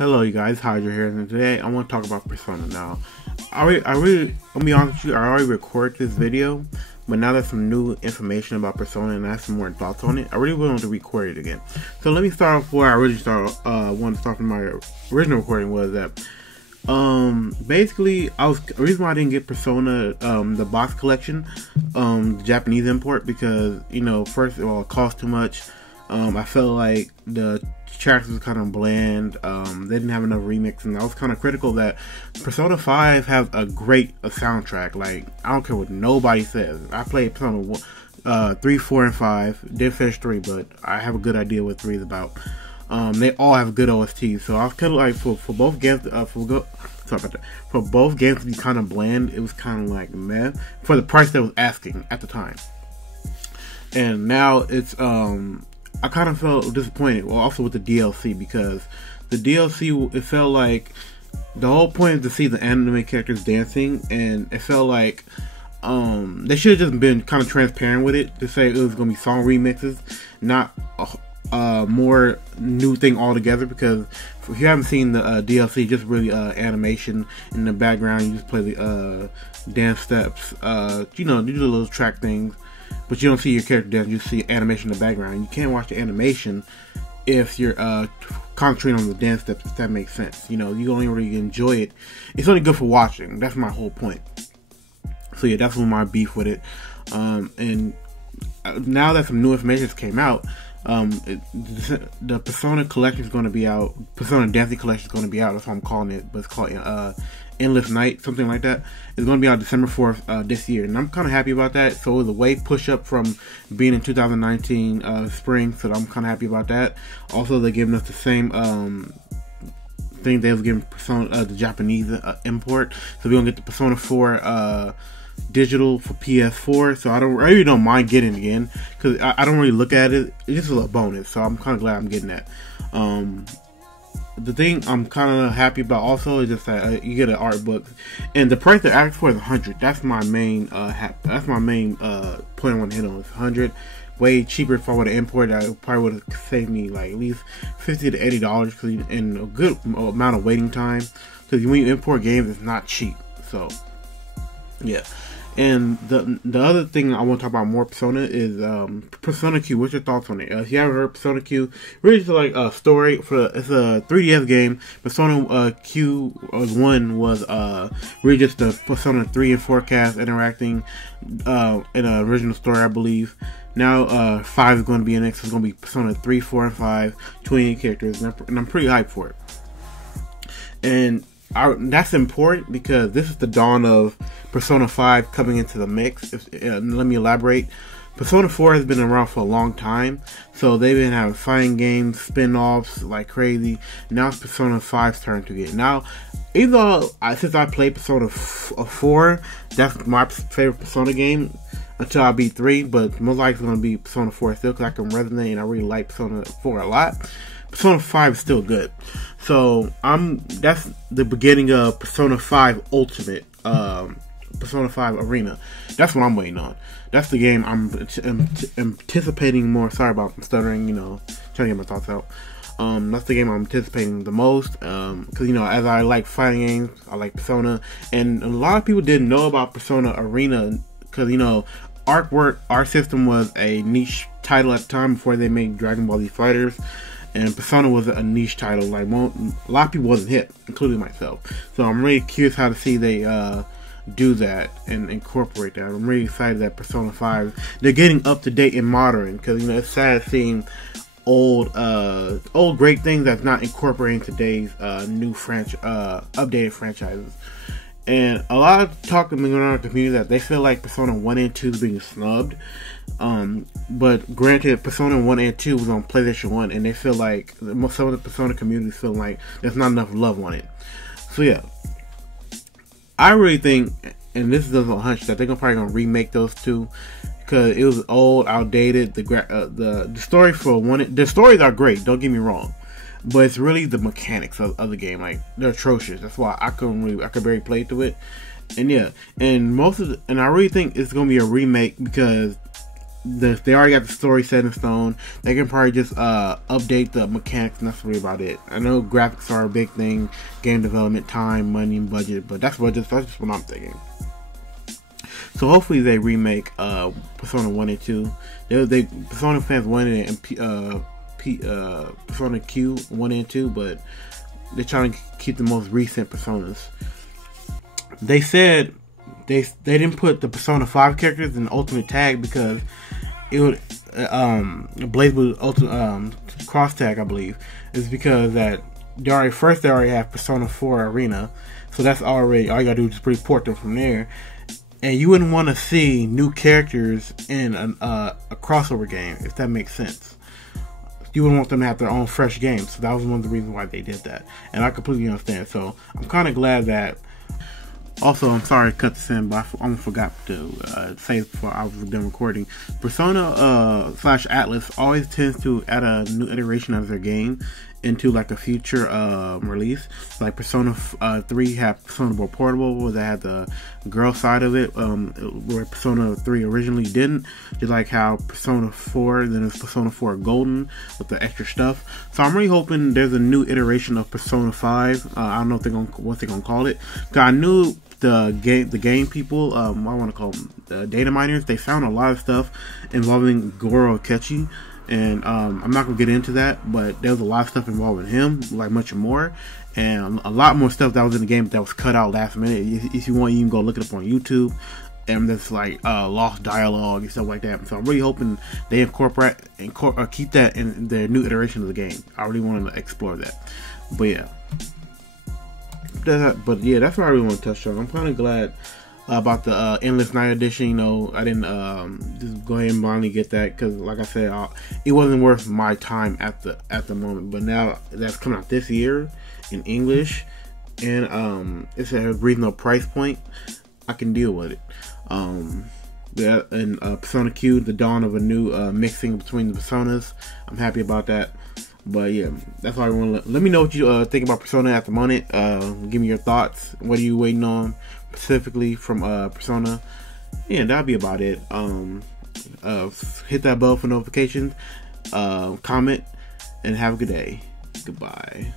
Hello, you guys. Hydra here, and today I want to talk about Persona. Now, I'll be honest with you. I already recorded this video, but now there's some new information about Persona, and I have some more thoughts on it. I really wanted to record it again. So let me start off where I originally wanted to start from my original recording was that basically the reason why I didn't get Persona the box collection, the Japanese import, because first of all it cost too much. I felt like the tracks was kind of bland. They didn't have enough remix, and I was kind of critical that Persona 5 has a great soundtrack. Like, I don't care what nobody says. I played Persona 3, 4, and 5. Did finish 3, but I have a good idea what 3 is about. They all have good OSTs, so I was kind of like for both games. For both games to be kind of bland, it was kind of like meh for the price that was asking at the time. And now it's I kind of felt disappointed, well, also with the DLC, because the DLC, it felt like the whole point is to see the anime characters dancing, and it felt like they should have just been kind of transparent with it, to say it was going to be song remixes, not a more new thing altogether, because if you haven't seen the DLC, just really animation in the background, you just play the dance steps, you do the little track things. But you don't see your character dance, you see animation in the background. You can't watch the animation if you're concentrating on the dance steps, if that makes sense. You only really enjoy it. It's only good for watching. That's my whole point. So yeah, that's my beef with it. And now that some new information came out, the Persona collection is going to be out. Persona Dancing collection is going to be out. That's what I'm calling it. But it's called Endless Night, something like that. It's going to be out December 4th this year, and I'm kind of happy about that. So it was a way push up from being in 2019 spring, so I'm kind of happy about that. Also, they're giving us the same thing they was giving Persona the Japanese import, so we're gonna get the Persona 4 digital for PS4. So I really don't mind getting it again, because I don't really look at it. It's just a bonus, so I'm kind of glad I'm getting that. The thing I'm kind of happy about also is just that you get an art book, and the price they asked for is $100. That's my main point I want to hit on. It's $100, way cheaper. If I would have imported, I probably would have saved me like at least $50 to $80 and a good amount of waiting time. Because when you import games, it's not cheap. So yeah. And the other thing I want to talk about more Persona is Persona Q. What's your thoughts on it? If you haven't heard Persona Q, really just like a story it's a 3DS game. Persona Q 1 was really just the Persona 3 and 4 cast interacting in an original story, I believe. Now 5 is going to be in it. So it's going to be Persona 3, 4, and 5, 28 characters, and I'm pretty hyped for it. And that's important because this is the dawn of Persona 5 coming into the mix. Let me elaborate. Persona 4 has been around for a long time, so they've been having fighting games, spin-offs like crazy. Now it's Persona 5's turn to get. Now, even though since I played Persona 4, that's my favorite Persona game until I beat 3, but most likely it's going to be Persona 4 still, because I can resonate and I really like Persona 4 a lot. Persona 5 is still good. So that's the beginning of Persona 5 Ultimate, Persona 5 Arena. That's what I'm waiting on. That's the game I'm anticipating more. Sorry about stuttering, trying to get my thoughts out. That's the game I'm anticipating the most, because as I like fighting games, I like Persona, and a lot of people didn't know about Persona Arena, because Arc System was a niche title at the time before they made Dragon Ball Z Fighters. And Persona was a niche title, like a lot of people wasn't hit, including myself. So I'm really curious how to see they do that and incorporate that. I'm really excited that Persona 5, they're getting up to date and modern, because it's sad seeing old great things that's not incorporating today's new updated franchises. And a lot of talk going on in the community that they feel like Persona 1 and 2 is being snubbed. But granted, Persona 1 and 2 was on PlayStation 1, and they feel like some of the Persona communities feel like there's not enough love on it. So yeah, I really think, and this is a hunch, that they're probably gonna remake those two, because it was old, outdated. The story for one, the stories are great. Don't get me wrong. But it's really the mechanics of the game, like they're atrocious. That's why I could barely play through it. And yeah, and I really think it's gonna be a remake, because they already got the story set in stone. They can probably just update the mechanics, and that's really about it. I know graphics are a big thing, game development time, money, and budget, but that's just what I'm thinking. So hopefully they remake Persona 1 and 2. Persona fans wanted it in Persona Q 1 and 2, but they're trying to keep the most recent Personas. They said they didn't put the Persona 5 characters in the Ultimate Tag because it would BlazBlue cross tag, I believe, is because that they already have Persona 4 Arena, so that's already all you gotta do is just report them from there. And you wouldn't want to see new characters in a crossover game, if that makes sense. You wouldn't want them to have their own fresh game, so that was one of the reasons why they did that, and I completely understand. So I'm kind of glad that. Also, I'm sorry to cut this in, but I almost forgot to say before I was done recording. Persona / Atlas always tends to add a new iteration of their game into like a future release. Like Persona 3 had Persona Portable, where they had the girl side of it, where Persona 3 originally didn't. Just like how Persona 4, then it's Persona 4 Golden with the extra stuff. So I'm really hoping there's a new iteration of Persona 5. I don't know what they're gonna call it. Cause I knew the game people, I want to call them the data miners. They found a lot of stuff involving Goro Akechi. And I'm not going to get into that, but there was a lot of stuff involving him, like much more. And a lot more stuff that was in the game that was cut out last minute. If you want, you can go look it up on YouTube. And there's like lost dialogue and stuff like that. So I'm really hoping they incorporate or keep that in their new iteration of the game. I really want to explore that. But yeah. But yeah, that's what I really want to touch on. I'm kind of glad about the Endless Night Edition. You know, I didn't just go ahead and blindly get that because, like I said, it wasn't worth my time at the moment. But now that's coming out this year in English, and it's a reasonable price point, I can deal with it. Yeah, and Persona Q, the dawn of a new mixing between the personas. I'm happy about that. But yeah, that's all I want to let me know what you think about Persona at the moment. Give me your thoughts. What are you waiting on specifically from Persona? Yeah, that'll be about it. Hit that bell for notifications. Comment and have a good day. Goodbye.